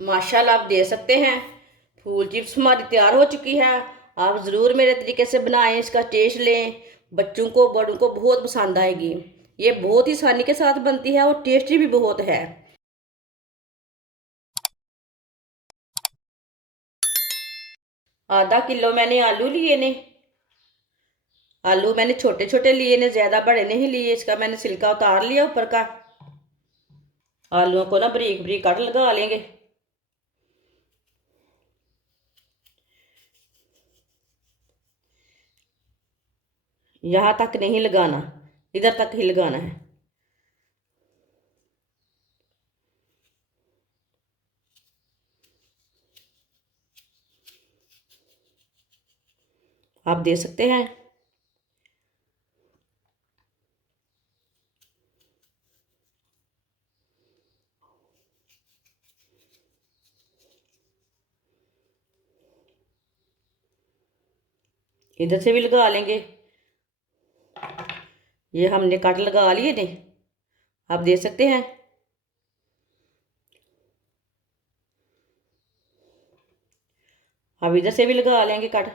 माशाल्लाह आप दे सकते हैं। फूल चिप्स हमारी तैयार हो चुकी है। आप ज़रूर मेरे तरीके से बनाएं, इसका टेस्ट लें। बच्चों को बड़ों को बहुत पसंद आएगी। ये बहुत ही आसानी के साथ बनती है और टेस्टी भी बहुत है। आधा किलो मैंने आलू लिए ने। आलू मैंने छोटे छोटे लिए ने, ज़्यादा बड़े नहीं लिए। इसका मैंने छिलका उतार लिया ऊपर का। आलूओं को ना बारीक बारीक काट लगा लेंगे। यहाँ तक नहीं लगाना, इधर तक ही लगाना है। आप दे सकते हैं। इधर से भी लगा लेंगे। ये हमने कट लगा लिए ने। आप दे सकते हैं। अब इधर से भी लगा लेंगे कट।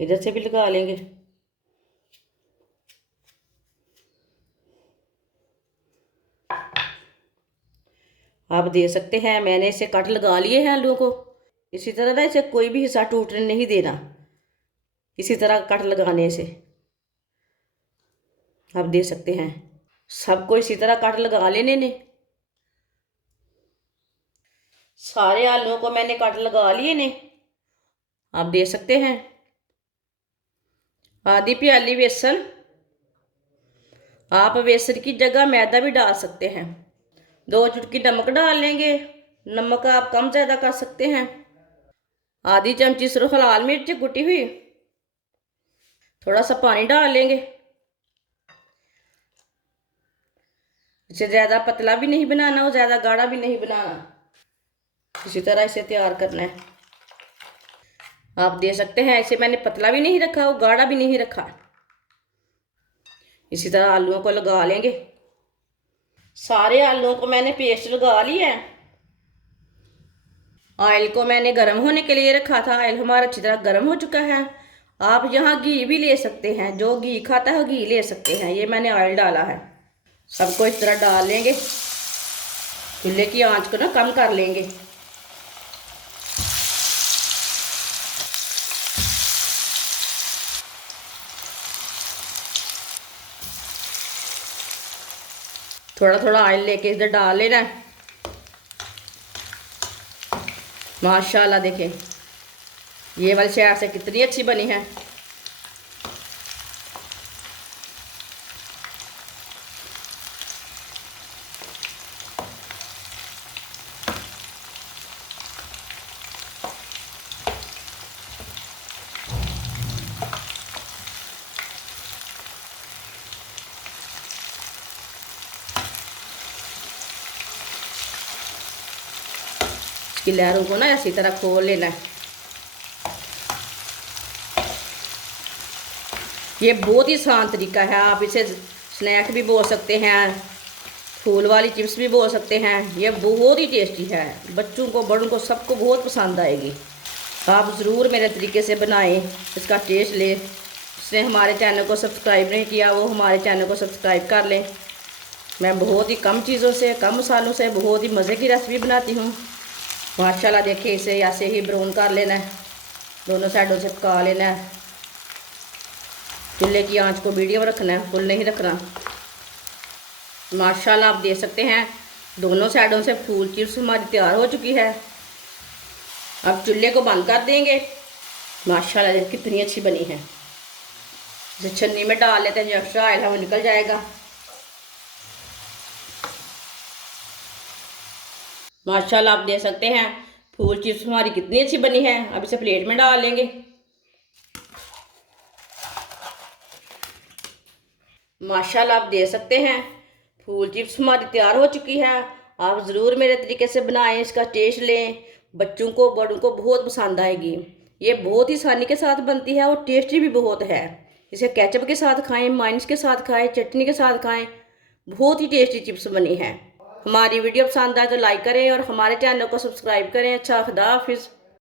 इधर से भी लगा लेंगे। आप दे सकते हैं। मैंने इसे कट लगा लिए हैं आलूओं को। इसी तरह ना इसे कोई भी हिस्सा टूटने नहीं देना, इसी तरह कट लगाने से। आप दे सकते हैं। सबको इसी तरह कट लगा लेने ने। सारे आलूओं को मैंने कट लगा लिए ने। आप दे सकते हैं। आधी प्याली बेसन। आप बेसन की जगह मैदा भी डाल सकते हैं। 2 चुटकी नमक डाल लेंगे। नमक आप कम ज़्यादा कर सकते हैं। आधी चमची सिर्फ लाल मिर्च कुटी हुई। थोड़ा सा पानी डाल लेंगे। इसे ज़्यादा पतला भी नहीं बनाना और ज़्यादा गाढ़ा भी नहीं बनाना। इसी तरह इसे तैयार करना है। आप दे सकते हैं। इसे मैंने पतला भी नहीं रखा और गाढ़ा भी नहीं रखा। इसी तरह आलूओं को लगा लेंगे। सारे आलूओं को मैंने पेस्ट लगा लिया है। ऑयल को मैंने गर्म होने के लिए रखा था। ऑयल हमारा अच्छी तरह गर्म हो चुका है। आप यहाँ घी भी ले सकते हैं, जो घी खाता है घी ले सकते हैं। ये मैंने ऑयल डाला है। सबको इस तरह डाल लेंगे। चूल्हे की आंच को ना कम कर लेंगे। थोड़ा थोड़ा ऑयल लेके इधर डाल लेना है। माशाल्लाह देखें ये वाली शहर से कितनी अच्छी बनी है। इसकी लहरों को ना इसी तरह खोल लेना है। ये बहुत ही आसान तरीका है। आप इसे स्नैक भी बोल सकते हैं, फूल वाली चिप्स भी बोल सकते हैं। ये बहुत ही टेस्टी है। बच्चों को बड़ों को सबको बहुत पसंद आएगी। आप ज़रूर मेरे तरीके से बनाएं, इसका टेस्ट लें। जिसने हमारे चैनल को सब्सक्राइब नहीं किया वो हमारे चैनल को सब्सक्राइब कर लें। मैं बहुत ही कम चीज़ों से, कम मसालों से बहुत ही मज़े की रेसिपी बनाती हूँ। माशाल्लाह देखिए इसे ऐसे ही ब्राउन कर लेना है। दोनों साइडों से पका लेना है। चूल्हे की आंच को मीडियम रखना है, फुल नहीं रखना। माशाल्लाह आप दे सकते हैं। दोनों साइडों से फूल चिप्स हमारी तैयार हो चुकी है। अब चूल्हे को बंद कर देंगे। माशाल्लाह कितनी अच्छी बनी है। इसे छन्नी में डाल लेते हैं, जो एक्स्ट्रा ऑयल है वो निकल जाएगा। माशाल्लाह आप दे सकते हैं। फूल चिप्स हमारी कितनी अच्छी बनी है। अब इसे प्लेट में डाल लेंगे। माशाल्लाह आप दे सकते हैं। फूल चिप्स हमारी तैयार हो चुकी है। आप ज़रूर मेरे तरीके से बनाएं, इसका टेस्ट लें। बच्चों को बड़ों को बहुत पसंद आएगी। ये बहुत ही आसानी के साथ बनती है और टेस्टी भी बहुत है। इसे केचप के साथ खाएं, माइनस के साथ खाएं, चटनी के साथ खाएं। बहुत ही टेस्टी चिप्स बनी है। हमारी वीडियो पसंद आए तो लाइक करें और हमारे चैनल को सब्सक्राइब करें। अच्छा, खुदा हाफिज़।